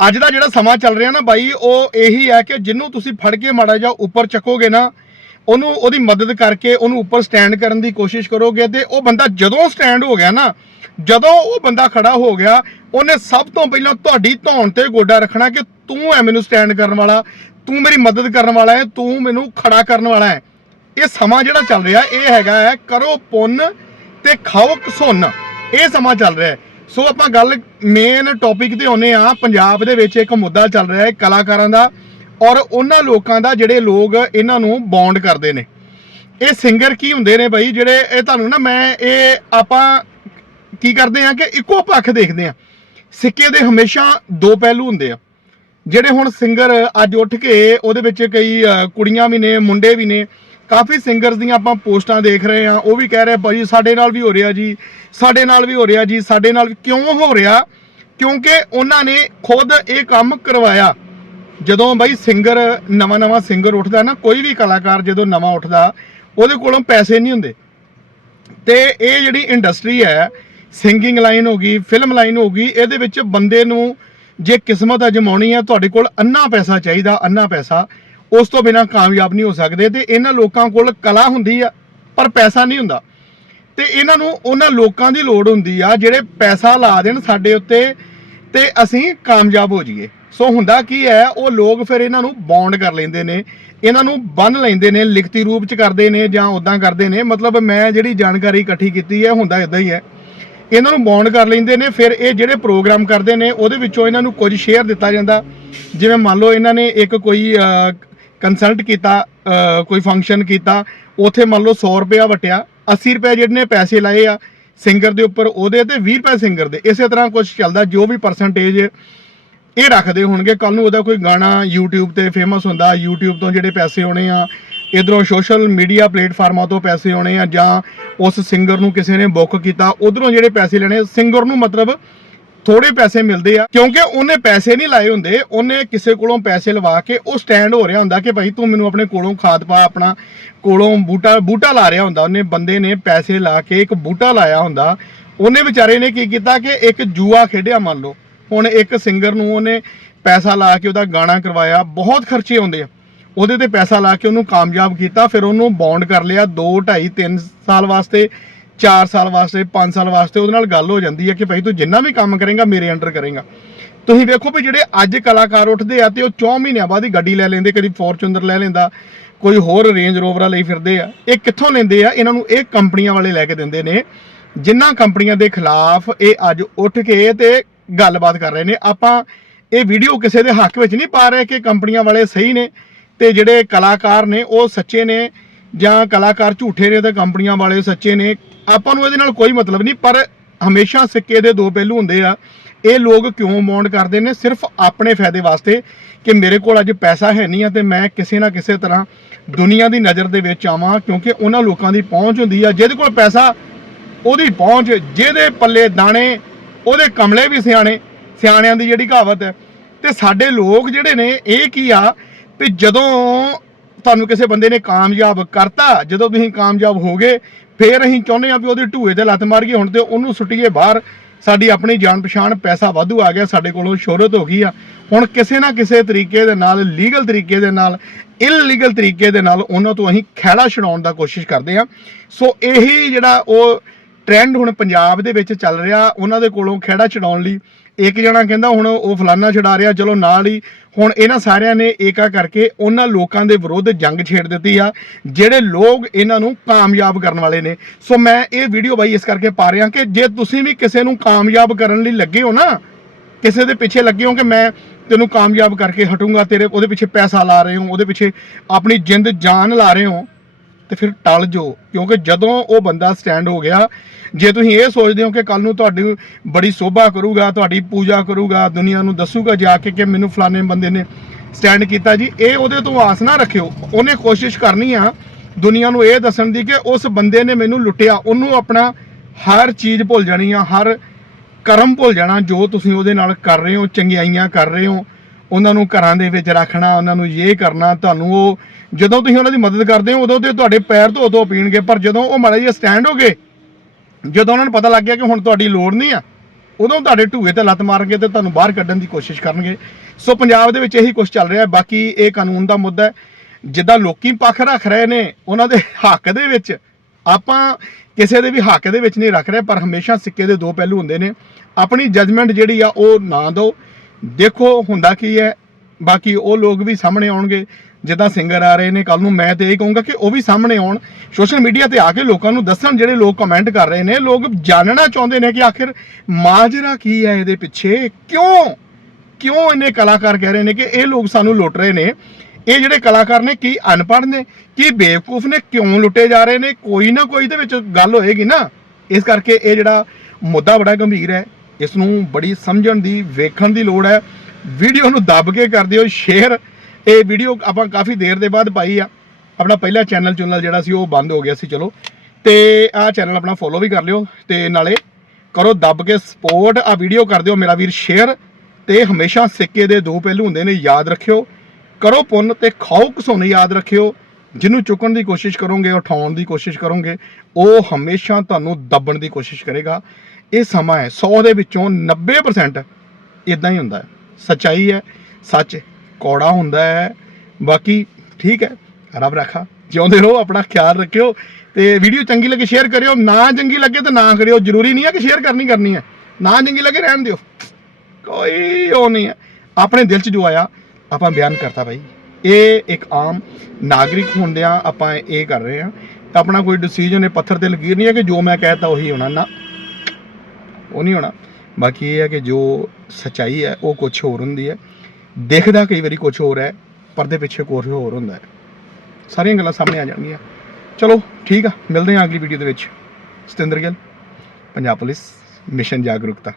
ਅੱਜ ਦਾ ਜਿਹੜਾ ਸਮਾਂ ਚੱਲ ਰਿਹਾ ਨਾ ਬਾਈ, ਉਹ ਇਹੀ ਹੈ ਕਿ ਜਿਹਨੂੰ ਤੁਸੀਂ ਫੜ ਕੇ ਮਾੜਾ ਜਿਹਾ ਉੱਪਰ ਚੱਕੋਗੇ ਨਾ, ਉਹਨੂੰ, ਉਹਦੀ ਮਦਦ ਕਰਕੇ ਉਹਨੂੰ ਉੱਪਰ ਸਟੈਂਡ ਕਰਨ ਦੀ ਕੋਸ਼ਿਸ਼ ਕਰੋਗੇ ਤੇ ਉਹ ਬੰਦਾ ਜਦੋਂ ਸਟੈਂਡ ਹੋ ਗਿਆ ਨਾ, ਜਦੋਂ ਉਹ ਬੰਦਾ ਖੜਾ ਹੋ ਗਿਆ, ਉਹਨੇ ਸਭ ਤੋਂ ਪਹਿਲਾਂ ਤੁਹਾਡੀ ਧੌਣ ਤੇ ਗੋਡਾ ਰੱਖਣਾ ਕਿ ਤੂੰ ਐ ਮੈਨੂੰ ਸਟੈਂਡ ਕਰਨ ਵਾਲਾ, ਤੂੰ ਮੇਰੀ ਮਦਦ ਕਰਨ ਵਾਲਾ ਹੈ, ਤੂੰ ਮੈਨੂੰ ਖੜਾ ਕਰਨ ਵਾਲਾ ਹੈ। ਇਹ ਸਮਾਂ ਜਿਹੜਾ ਚੱਲ ਰਿਹਾ, ਇਹ ਹੈਗਾ ਹੈ ਕਰੋ ਪੁੰਨ ਤੇ ਖਾਓ ਕਸੁੰਨ। ਇਹ ਸਮਾਂ ਚੱਲ ਰਿਹਾ ਹੈ। ਸੋ ਆਪਾਂ ਗੱਲ ਮੇਨ ਟੌਪਿਕ ਤੇ ਆਉਨੇ ਆ ਪੰਜਾਬ ਦੇ ਵਿੱਚ ਇੱਕ ਮੁੱਦਾ ਚੱਲ ਰਿਹਾ ਹੈ ਕਲਾਕਾਰਾਂ ਦਾ ਔਰ ਉਹਨਾਂ ਲੋਕਾਂ ਦਾ ਜਿਹੜੇ ਲੋਕ ਇਹਨਾਂ ਨੂੰ ਬੌਂਡ ਕਰਦੇ ਨੇ। ਇਹ ਸਿੰਗਰ ਕੀ ਹੁੰਦੇ ਨੇ ਬਈ? ਜਿਹੜੇ ਇਹ ਤੁਹਾਨੂੰ ਨਾ ਮੈਂ ਇਹ ਆਪਾਂ ਕੀ ਕਰਦੇ ਆ ਕਿ ਇੱਕੋ ਪੱਖ ਦੇਖਦੇ ਆ ਸਿੱਕੇ ਦੇ ਹਮੇਸ਼ਾ ਦੋ ਪਹਿਲੂ ਹੁੰਦੇ ਆ। ਜਿਹੜੇ ਹੁਣ ਸਿੰਗਰ ਅੱਜ ਉੱਠ ਕੇ ਉਹਦੇ ਵਿੱਚ ਕਈ ਕੁੜੀਆਂ ਵੀ ਨੇ, ਮੁੰਡੇ ਵੀ ਨੇ। ਕਾਫੀ ਸਿੰਗਰਸ ਦੀਆਂ ਆਪਾਂ ਪੋਸਟਾਂ ਦੇਖ ਰਹੇ ਆ ਉਹ ਵੀ ਕਹਿ ਰਹੇ ਭਾਜੀ ਸਾਡੇ ਨਾਲ ਵੀ ਹੋ ਰਿਹਾ ਜੀ, ਸਾਡੇ ਨਾਲ ਵੀ ਹੋ ਰਿਹਾ ਜੀ, ਸਾਡੇ ਨਾਲ ਵੀ ਕਿਉਂ ਹੋ ਰਿਹਾ? ਕਿਉਂਕਿ ਉਹਨਾਂ ਨੇ ਖੁਦ ਇਹ ਕੰਮ ਕਰਵਾਇਆ। ਜਦੋਂ ਬਾਈ ਸਿੰਗਰ, ਨਵਾਂ ਨਵਾਂ ਸਿੰਗਰ ਉੱਠਦਾ ਨਾ, ਕੋਈ ਵੀ ਕਲਾਕਾਰ ਜਦੋਂ ਨਵਾਂ ਉੱਠਦਾ, ਉਹਦੇ ਕੋਲੋਂ ਪੈਸੇ ਨਹੀਂ ਹੁੰਦੇ। ਤੇ ਇਹ ਜਿਹੜੀ ਇੰਡਸਟਰੀ ਹੈ, ਸਿੰਗਿੰਗ ਲਾਈਨ ਹੋ ਗਈ, ਫਿਲਮ ਲਾਈਨ ਹੋ ਗਈ, ਇਹਦੇ ਵਿੱਚ ਬੰਦੇ ਨੂੰ ਜੇ ਕਿਸਮਤ ਅਜਮਾਉਣੀ ਹੈ, ਤੁਹਾਡੇ ਕੋਲ ਅੰਨਾ ਪੈਸਾ ਚਾਹੀਦਾ, ਅੰਨਾ ਪੈਸਾ। ਉਸ ਤੋਂ ਬਿਨਾ ਕਾਮਯਾਬ ਨਹੀਂ ਹੋ ਸਕਦੇ ਤੇ ਇਹਨਾਂ ਲੋਕਾਂ ਕੋਲ ਕਲਾ ਹੁੰਦੀ ਆ, ਪਰ ਪੈਸਾ ਨਹੀਂ ਹੁੰਦਾ। ਤੇ ਇਹਨਾਂ ਨੂੰ ਉਹਨਾਂ ਲੋਕਾਂ ਦੀ ਲੋੜ ਹੁੰਦੀ ਆ, ਜਿਹੜੇ ਪੈਸਾ ਲਾ ਦੇਣ ਸਾਡੇ ਉੱਤੇ ਤੇ ਅਸੀਂ ਕਾਮਯਾਬ ਹੋ ਜਾਈਏ। ਸੋ ਹੁੰਦਾ ਕੀ ਹੈ, ਉਹ ਲੋਕ ਫਿਰ ਇਹਨਾਂ ਨੂੰ ਬੌਂਡ ਕਰ ਲੈਂਦੇ ਨੇ, ਇਹਨਾਂ ਨੂੰ ਬੰਨ ਲੈਂਦੇ ਨੇ, ਲਿਖਤੀ ਰੂਪ ਚ ਕਰਦੇ ਨੇ ਜਾਂ ਉਦਾਂ ਕਰਦੇ ਨੇ। ਮਤਲਬ ਮੈਂ ਜਿਹੜੀ ਜਾਣਕਾਰੀ ਇਕੱਠੀ ਕੀਤੀ ਹੈ, ਹੁੰਦਾ ਇਦਾਂ ਹੀ ਹੈ। ਇਹਨਾਂ ਨੂੰ ਬੌਂਡ ਕਰ ਲੈਂਦੇ ਨੇ, ਫਿਰ ਇਹ ਜਿਹੜੇ ਪ੍ਰੋਗਰਾਮ ਕਰਦੇ ਨੇ, ਉਹਦੇ ਵਿੱਚੋਂ ਇਹਨਾਂ ਨੂੰ ਕੁਝ ਸ਼ੇਅਰ ਦਿੱਤਾ ਜਾਂਦਾ। ਜਿਵੇਂ ਮੰਨ ਲਓ ਇਹਨਾਂ ਨੇ ਇੱਕ ਕੋਈ ਕੰਸਲਟ ਕੀਤਾ ਕੋਈ ਫੰਕਸ਼ਨ ਕੀਤਾ, ਉਥੇ ਮੰਨ ਲਓ 100 ਰੁਪਇਆ ਵਟਿਆ 80 ਰੁਪਏ ਜਿਹੜੇ ਨੇ ਪੈਸੇ ਲਾਏ ਆ ਸਿੰਗਰ ਦੇ ਉੱਪਰ, ਉਹਦੇ ਤੇ 20 ਰੁਪਏ ਸਿੰਗਰ ਦੇ, ਇਸੇ ਤਰ੍ਹਾਂ ਕੁਝ ਚੱਲਦਾ, ਜੋ ਵੀ ਪਰਸੈਂਟੇਜ ਇਹ ਰੱਖਦੇ ਹੋਣਗੇ। ਕੱਲ ਨੂੰ ਉਹਦਾ ਕੋਈ ਗਾਣਾ YouTube ਤੇ ਫੇਮਸ ਹੁੰਦਾ, YouTube ਤੋਂ ਜਿਹੜੇ ਪੈਸੇ ਆਉਣੇ ਆ, ਇਧਰੋਂ ਸੋਸ਼ਲ ਮੀਡੀਆ ਪਲੇਟਫਾਰਮਾਂ ਤੋਂ ਪੈਸੇ ਆਉਣੇ ਆ, ਜਾਂ ਉਸ ਸਿੰਗਰ ਨੂੰ ਕਿਸੇ ਨੇ ਬੁੱਕ ਕੀਤਾ, ਉਧਰੋਂ ਜਿਹੜੇ ਪੈਸੇ ਲੈਣੇ ਸਿੰਗਰ ਨੂੰ ਮਤਲਬ ਥੋੜੇ ਪੈਸੇ ਮਿਲਦੇ ਆ, ਕਿਉਂਕਿ ਉਹਨੇ ਪੈਸੇ ਨਹੀਂ ਲਾਏ ਹੁੰਦੇ, ਉਹਨੇ ਕਿਸੇ ਕੋਲੋਂ ਪੈਸੇ ਲਵਾ ਕੇ ਉਹ ਸਟੈਂਡ ਹੋ ਰਿਹਾ ਹੁੰਦਾ ਕਿ ਭਾਈ ਤੂੰ ਮੈਨੂੰ ਆਪਣੇ ਕੋਲੋਂ ਖਾਦ ਪਾ, ਆਪਣਾ ਕੋਲੋਂ ਬੂਟਾ ਬੂਟਾ ਲਾ ਰਿਹਾ ਹੁੰਦਾ। ਉਹਨੇ ਬੰਦੇ ਨੇ ਪੈਸੇ ਲਾ ਕੇ ਇੱਕ ਬੂਟਾ ਲਾਇਆ ਹੁੰਦਾ। ਉਹਨੇ ਵਿਚਾਰੇ ਨੇ ਕੀ ਕੀਤਾ ਕਿ ਇੱਕ ਜੂਆ ਖੇਡਿਆ ਮੰਨ ਲਓ। ਹੁਣ ਇੱਕ ਸਿੰਗਰ ਨੂੰ ਉਹਨੇ ਪੈਸਾ ਲਾ ਕੇ ਉਹਦਾ ਗਾਣਾ ਕਰਵਾਇਆ। ਬਹੁਤ ਖਰਚੇ ਆਉਂਦੇ ਆ। ਉਹਦੇ ਤੇ ਪੈਸਾ ਲਾ ਕੇ ਉਹਨੂੰ ਕਾਮਯਾਬ ਕੀਤਾ, ਫਿਰ ਉਹਨੂੰ ਬੌਂਡ ਕਰ ਲਿਆ 2 2.5 3 ਸਾਲ ਵਾਸਤੇ। 4 ਸਾਲ ਵਾਸਤੇ 5 ਸਾਲ ਵਾਸਤੇ ਉਹਦੇ ਨਾਲ ਗੱਲ ਹੋ ਜਾਂਦੀ ਹੈ ਕਿ ਭਾਈ ਤੂੰ ਜਿੰਨਾ ਵੀ ਕੰਮ ਕਰੇਗਾ, ਮੇਰੇ ਅੰਡਰ ਕਰੇਗਾ। ਤੁਸੀਂ ਵੇਖੋ ਵੀ ਜਿਹੜੇ ਅੱਜ ਕਲਾਕਾਰ ਉੱਠਦੇ ਆ ਤੇ ਉਹ 4 ਮਹੀਨਿਆਂ ਬਾਅਦ ਹੀ ਗੱਡੀ ਲੈ ਲੈਂਦੇ, ਕਦੀ ਫੋਰਚੂਨਰ ਲੈ ਲੈਂਦਾ, ਕੋਈ ਹੋਰ ਰੇਂਜ ਰੋਵਰਾਂ ਲਈ ਫਿਰਦੇ ਆ। ਇਹ ਕਿੱਥੋਂ ਲੈਂਦੇ ਆ? ਇਹਨਾਂ ਨੂੰ ਇਹ ਕੰਪਨੀਆਂ ਵਾਲੇ ਲੈ ਕੇ ਦਿੰਦੇ ਨੇ। ਜਿਨ੍ਹਾਂ ਕੰਪਨੀਆਂ ਦੇ ਖਿਲਾਫ ਇਹ ਅੱਜ ਉੱਠ ਕੇ ਤੇ ਗੱਲਬਾਤ ਕਰ ਰਹੇ ਨੇ। ਆਪਾਂ ਇਹ ਵੀਡੀਓ ਕਿਸੇ ਦੇ ਹੱਕ ਵਿੱਚ ਨਹੀਂ ਪਾ ਰਹੇ ਕਿ ਕੰਪਨੀਆਂ ਵਾਲੇ ਸਹੀ ਨੇ ਤੇ ਜਿਹੜੇ ਕਲਾਕਾਰ ਨੇ, ਉਹ ਸੱਚੇ ਨੇ ਜਾਂ ਕਲਾਕਾਰ ਝੂਠੇ ਨੇ ਤੇ ਕੰਪਨੀਆਂ ਵਾਲੇ ਸੱਚੇ ਨੇ। ਆਪਾਂ ਨੂੰ ਇਹਦੇ ਨਾਲ ਕੋਈ ਮਤਲਬ ਨਹੀਂ, ਪਰ ਹਮੇਸ਼ਾ ਸਿੱਕੇ ਦੇ ਦੋ ਪਹਿਲੂ ਹੁੰਦੇ ਆ। ਇਹ ਲੋਕ ਕਿਉਂ ਮੌਂਡ ਕਰਦੇ ਨੇ? ਸਿਰਫ ਆਪਣੇ ਫਾਇਦੇ ਵਾਸਤੇ ਕਿ ਮੇਰੇ ਕੋਲ ਅੱਜ ਪੈਸਾ ਹੈ ਨਹੀਂ ਆ ਤੇ ਮੈਂ ਕਿਸੇ ਨਾ ਕਿਸੇ ਤਰ੍ਹਾਂ ਦੁਨੀਆ ਦੀ ਨਜ਼ਰ ਦੇ ਵਿੱਚ ਆਵਾਂ, ਕਿਉਂਕਿ ਉਹਨਾਂ ਲੋਕਾਂ ਦੀ ਪਹੁੰਚ ਹੁੰਦੀ ਆ। ਜਿਹਦੇ ਕੋਲ ਪੈਸਾ, ਉਹਦੀ ਪਹੁੰਚ, ਜਿਹਦੇ ਪੱਲੇ ਦਾਣੇ, ਉਹਦੇ ਕਮਲੇ ਵੀ ਸਿਆਣੇ, ਸਿਆਣਿਆਂ ਦੀ ਜਿਹੜੀ ਕਹਾਵਤ ਹੈ। ਤੇ ਸਾਡੇ ਲੋਕ ਜਿਹੜੇ ਨੇ, ਇਹ ਕੀ ਆ ਵੀ ਜਦੋਂ ਤੁਹਾਨੂੰ ਕਿਸੇ ਬੰਦੇ ਨੇ ਕਾਮਯਾਬ ਕਰਤਾ, ਜਦੋਂ ਤੁਸੀਂ ਕਾਮਯਾਬ ਹੋ ਗਏ ਫੇਰ ਅਸੀਂ ਚਾਹੁੰਦੇ ਆ ਵੀ ਉਹਦੀ ਢੂਏ ਤੇ ਲੱਤ ਮਾਰੀਏ, ਹੁਣ ਤੇ ਉਹਨੂੰ ਸੁੱਟੀਏ ਬਾਹਰ। ਸਾਡੀ ਆਪਣੀ ਜਾਣ ਪਛਾਣ, ਪੈਸਾ ਵਾਧੂ ਆ ਗਿਆ, ਸਾਡੇ ਕੋਲੋਂ ਸ਼ੋਹਰਤ ਹੋ ਗਈ ਆ। ਹੁਣ ਕਿਸੇ ਨਾ ਕਿਸੇ ਤਰੀਕੇ ਦੇ ਨਾਲ, ਲੀਗਲ ਤਰੀਕੇ ਦੇ ਨਾਲ ਇਲੀਗਲ ਤਰੀਕੇ ਦੇ ਨਾਲ ਉਹਨਾਂ ਤੋਂ ਅਸੀਂ ਖਹਿੜਾ ਛਡਾਉਣ ਦਾ ਕੋਸ਼ਿਸ਼ ਕਰਦੇ ਆ ਸੋ ਇਹੀ ਜਿਹੜਾ ਉਹ ਟ੍ਰੈਂਡ ਹੁਣ ਪੰਜਾਬ ਦੇ ਵਿੱਚ ਚੱਲ ਰਿਹਾ, ਉਹਨਾਂ ਦੇ ਕੋਲੋਂ ਖੇੜਾ ਛਡਾਉਣ ਲਈ। ਇੱਕ ਜਣਾ ਕਹਿੰਦਾ ਹੁਣ ਉਹ ਫਲਾਨਾ ਛਡਾ ਰਿਹਾ, ਚਲੋ ਨਾਲ ਹੀ। ਹੁਣ ਇਹਨਾਂ ਸਾਰਿਆਂ ਨੇ ਏਕਾ ਕਰਕੇ ਉਹਨਾਂ ਲੋਕਾਂ ਦੇ ਵਿਰੁੱਧ ਜੰਗ ਛੇੜ ਦਿੱਤੀ ਆ, ਜਿਹੜੇ ਲੋਕ ਇਹਨਾਂ ਨੂੰ ਕਾਮਯਾਬ ਕਰਨ ਵਾਲੇ ਨੇ। ਸੋ ਮੈਂ ਇਹ ਵੀਡੀਓ ਬਾਈ ਇਸ ਕਰਕੇ ਪਾ ਰਿਹਾ ਕਿ ਜੇ ਤੁਸੀਂ ਵੀ ਕਿਸੇ ਨੂੰ ਕਾਮਯਾਬ ਕਰਨ ਲਈ ਲੱਗੇ ਹੋ ਨਾ, ਕਿਸੇ ਦੇ ਪਿੱਛੇ ਲੱਗੇ ਹੋ ਕਿ ਮੈਂ ਤੈਨੂੰ ਕਾਮਯਾਬ ਕਰਕੇ ਹਟੂੰਗਾ, ਤੇਰੇ ਉਹਦੇ ਪਿੱਛੇ ਪੈਸਾ ਲਾ ਰਹੇ ਹੋ, ਉਹਦੇ ਪਿੱਛੇ ਆਪਣੀ ਜਿੰਦ ਜਾਨ ਲਾ ਰਹੇ ਹੋ, ਤੇ ਫਿਰ ਟਲ ਜੋ। ਕਿਉਂਕਿ ਜਦੋਂ ਉਹ ਬੰਦਾ ਸਟੈਂਡ ਹੋ ਗਿਆ ਜੇ ਤੁਸੀਂ ਇਹ ਸੋਚਦੇ ਹੋ ਕਿ ਕੱਲ ਨੂੰ ਤੁਹਾਡੀ ਬੜੀ ਸੋਭਾ ਕਰੂਗਾ, ਤੁਹਾਡੀ ਪੂਜਾ ਕਰੂਗਾ, ਦੁਨੀਆ ਨੂੰ ਦੱਸੂਗਾ ਜਾ ਕੇ ਕਿ ਮੈਨੂੰ ਫਲਾਣੇ ਬੰਦੇ ਨੇ ਸਟੈਂਡ ਕੀਤਾ ਜੀ, ਇਹ ਉਹਦੇ ਤੋਂ ਆਸ ਨਾ ਰੱਖਿਓ। ਉਹਨੇ ਕੋਸ਼ਿਸ਼ ਕਰਨੀ ਆ ਦੁਨੀਆ ਨੂੰ ਇਹ ਦੱਸਣ ਦੀ ਕਿ ਉਸ ਬੰਦੇ ਨੇ ਮੈਨੂੰ ਲੁੱਟਿਆ। ਉਹਨੂੰ ਆਪਣਾ ਹਰ ਚੀਜ਼ ਭੁੱਲ ਜਾਣੀ ਆ, ਹਰ ਕਰਮ ਭੁੱਲ ਜਾਣਾ, ਜੋ ਤੁਸੀਂ ਉਹਦੇ ਨਾਲ ਕਰ ਰਹੇ ਹੋ, ਚੰਗਿਆਈਆਂ ਕਰ ਰਹੇ ਹੋ, ਉਹਨਾਂ ਨੂੰ ਘਰਾਂ ਦੇ ਵਿੱਚ ਰੱਖਣਾ, ਉਹਨਾਂ ਨੂੰ ਇਹ ਕਰਨਾ, ਤੁਹਾਨੂੰ ਉਹ ਜਦੋਂ ਤੁਸੀਂ ਉਹਨਾਂ ਦੀ ਮਦਦ ਕਰਦੇ ਹੋ, ਉਦੋਂ ਤੇ ਤੁਹਾਡੇ ਪੈਰ ਧੋ ਧੋ ਪੀਣਗੇ, ਪਰ ਜਦੋਂ ਉਹ ਮਾੜਾ ਜਿਹਾ ਸਟੈਂਡ ਹੋ ਗਏ ਜਦੋਂ ਉਹਨਾਂ ਨੂੰ ਪਤਾ ਲੱਗ ਗਿਆ ਕਿ ਹੁਣ ਤੁਹਾਡੀ ਲੋੜ ਨਹੀਂ ਆ, ਉਦੋਂ ਤੁਹਾਡੇ ਢੂਏ ਤੇ ਲੱਤ ਮਾਰਨਗੇ ਤੇ ਤੁਹਾਨੂੰ ਬਾਹਰ ਕੱਢਣ ਦੀ ਕੋਸ਼ਿਸ਼ ਕਰਨਗੇ। ਸੋ ਪੰਜਾਬ ਦੇ ਵਿੱਚ ਇਹੀ ਕੁਝ ਚੱਲ ਰਿਹਾ ਬਾਕੀ ਇਹ ਕਾਨੂੰਨ ਦਾ ਮੁੱਦਾ ਹੈ। ਜਿੱਦਾਂ ਲੋਕੀ ਪੱਖ ਰੱਖ ਰਹੇ ਨੇ, ਉਹਨਾਂ ਦੇ ਹੱਕ ਦੇ ਵਿੱਚ ਆਪਾਂ ਕਿਸੇ ਦੇ ਵੀ ਹੱਕ ਦੇ ਵਿੱਚ ਨਹੀਂ ਰੱਖ ਰਹੇ, ਪਰ ਹਮੇਸ਼ਾ ਸਿੱਕੇ ਦੇ ਦੋ ਪਹਿਲੂ ਹੁੰਦੇ ਨੇ। ਆਪਣੀ ਜਜਮੈਂਟ ਜਿਹੜੀ ਆ, ਉਹ ਨਾ ਦਿਓ। ਦੇਖੋ ਹੁੰਦਾ ਕੀ ਹੈ, ਬਾਕੀ ਉਹ ਲੋਕ ਵੀ ਸਾਹਮਣੇ ਆਉਣਗੇ। ਜਿੱਦਾਂ ਸਿੰਗਰ ਆ ਰਹੇ ਨੇ ਕੱਲ ਨੂੰ ਮੈਂ ਤੇ ਇਹ ਕਹੂੰਗਾ ਕਿ ਉਹ ਵੀ ਸਾਹਮਣੇ ਆਉਣ। ਸੋਸ਼ਲ ਮੀਡੀਆ ਤੇ ਆ ਕੇ ਲੋਕਾਂ ਨੂੰ ਦੱਸਣ ਜਿਹੜੇ ਲੋਕ ਕਮੈਂਟ ਕਰ ਰਹੇ ਨੇ, ਲੋਕ ਜਾਣਨਾ ਚਾਹੁੰਦੇ ਨੇ ਕਿ ਆਖਿਰ ਮਾਜਰਾ ਕੀ ਹੈ ਇਹਦੇ ਪਿੱਛੇ? ਕਿਉਂ? ਕਿਉਂ ਇਹਨੇ ਕਲਾਕਾਰ ਕਹਿ ਰਹੇ ਨੇ ਕਿ ਇਹ ਲੋਕ ਸਾਨੂੰ ਲੁੱਟ ਰਹੇ ਨੇ? ਇਹ ਜਿਹੜੇ ਕਲਾਕਾਰ ਨੇ, ਕੀ ਅਨਪੜ੍ਹ ਨੇ? ਕੀ ਬੇਵਕੂਫ ਨੇ? ਕਿਉਂ ਲੁੱਟੇ ਜਾ ਰਹੇ ਨੇ? ਕੋਈ ਨਾ ਕੋਈ ਦੇ ਵਿੱਚ ਗੱਲ ਹੋਏਗੀ ਨਾ। ਇਸ ਕਰਕੇ ਇਹ ਜਿਹੜਾ ਮੁੱਦਾ ਬੜਾ ਗੰਭੀਰ ਹੈ, ਇਸ ਨੂੰ ਬੜੀ ਸਮਝਣ ਦੀ, ਵੇਖਣ ਦੀ ਲੋੜ ਹੈ। ਵੀਡੀਓ ਨੂੰ ਦੱਬ ਕੇ ਕਰ ਦਿਓ ਸ਼ੇਅਰ ਇਹ ਵੀਡੀਓ ਆਪਾਂ ਕਾਫੀ ਦੇਰ ਦੇ ਬਾਅਦ ਪਾਈ ਆ। ਆਪਣਾ ਪਹਿਲਾ ਚੈਨਲ ਚੁਨਲ ਜਿਹੜਾ ਸੀ, ਉਹ ਬੰਦ ਹੋ ਗਿਆ ਸੀ, ਚਲੋ। ਤੇ ਆਹ ਚੈਨਲ ਆਪਣਾ ਫੋਲੋ ਵੀ ਕਰ ਲਿਓ ਤੇ ਨਾਲੇ ਕਰੋ ਦੱਬ ਕੇ ਸਪੋਰਟ ਆ ਵੀਡੀਓ ਕਰ ਦਿਓ ਮੇਰਾ ਵੀਰ ਸ਼ੇਅਰ ਤੇ ਹਮੇਸ਼ਾ ਸਿੱਕੇ ਦੇ ਦੋ ਪਹਿਲੂ ਹੁੰਦੇ ਨੇ, ਯਾਦ ਰੱਖਿਓ। ਕਰੋ ਪੁੰਨ ਤੇ ਖਾਓ ਘਸੋਨੇ ਯਾਦ ਰੱਖਿਓ। ਜਿਹਨੂੰ ਚੁੱਕਣ ਦੀ ਕੋਸ਼ਿਸ਼ ਕਰੋਗੇ, ਉਠਾਉਣ ਦੀ ਕੋਸ਼ਿਸ਼ ਕਰੋਗੇ, ਉਹ ਹਮੇਸ਼ਾ ਤੁਹਾਨੂੰ ਦੱਬਣ ਦੀ ਕੋਸ਼ਿਸ਼ ਕਰੇਗਾ। ਇਹ ਸਮਾਂ ਹੈ 100 ਦੇ ਵਿੱਚੋਂ 90% ਇਦਾਂ ਹੀ ਹੁੰਦਾ ਹੈ। ਸੱਚਾਈ ਹੈ, ਸੱਚ। ਕੌੜਾ ਹੁੰਦਾ ਹੈ। ਬਾਕੀ ਠੀਕ ਹੈ, ਰੱਬ ਰੱਖਾ। ਜਿਉਂਦੇ ਰਹੋ, ਆਪਣਾ ਖਿਆਲ ਰੱਖਿਓ ਤੇ ਵੀਡੀਓ ਚੰਗੀ ਲੱਗੇ ਸ਼ੇਅਰ ਕਰਿਓ। ਨਾ ਚੰਗੀ ਲੱਗੇ ਤਾਂ ਨਾ ਕਰਿਓ। ਜ਼ਰੂਰੀ ਨਹੀਂ ਹੈ ਕਿ ਸ਼ੇਅਰ ਕਰਨੀ ਕਰਨੀ ਹੈ। ਨਾ ਚੰਗੀ ਲੱਗੇ ਰਹਿਣ ਦਿਓ। ਕੋਈ ਉਹ ਨਹੀਂ ਹੈ। ਆਪਣੇ ਦਿਲ 'ਚ ਜੋ ਆਇਆ, ਆਪਾਂ ਬਿਆਨ ਕਰਤਾ ਭਾਈ ਇਹ ਇੱਕ ਆਮ ਨਾਗਰਿਕ ਹੁੰਦਿਆਂ ਆਪਾਂ ਇਹ ਕਰ ਰਹੇ ਹਾਂ। ਆਪਣਾ ਕੋਈ ਡਿਸੀਜਨ ਇਹ ਪੱਥਰ ਤੇ ਲਕੀਰ ਨਹੀਂ ਹੈ ਕਿ ਜੋ ਮੈਂ ਕਹਿਤਾ ਉਹੀ ਹੋਣਾ। ਨਾ। ਉਹ ਨਹੀਂ ਹੋਣਾ। ਬਾਕੀ ਇਹ ਹੈ ਕਿ ਜੋ ਸਚਾਈ ਹੈ, ਉਹ ਕੁਝ ਹੋਰ ਹੁੰਦੀ ਹੈ। ਦੇਖਦਾ ਕਈ ਵਾਰੀ ਕੁਝ ਹੋਰ ਹੈ ਪਰਦੇ ਪਿੱਛੇ ਕੁਝ ਹੋਰ ਹੁੰਦਾ ਹੈ। ਸਾਰੀਆਂ ਗੱਲਾਂ ਸਾਹਮਣੇ ਆ ਜਾਣਗੀਆਂ। ਚਲੋ, ਠੀਕ ਆ, ਮਿਲਦੇ ਹਾਂ ਅਗਲੀ ਵੀਡੀਓ ਦੇ ਵਿੱਚ। ਸਤਿੰਦਰ ਗਿੱਲ, ਪੰਜਾਬ ਪੁਲਿਸ, ਮਿਸ਼ਨ ਜਾਗਰੂਕਤਾ।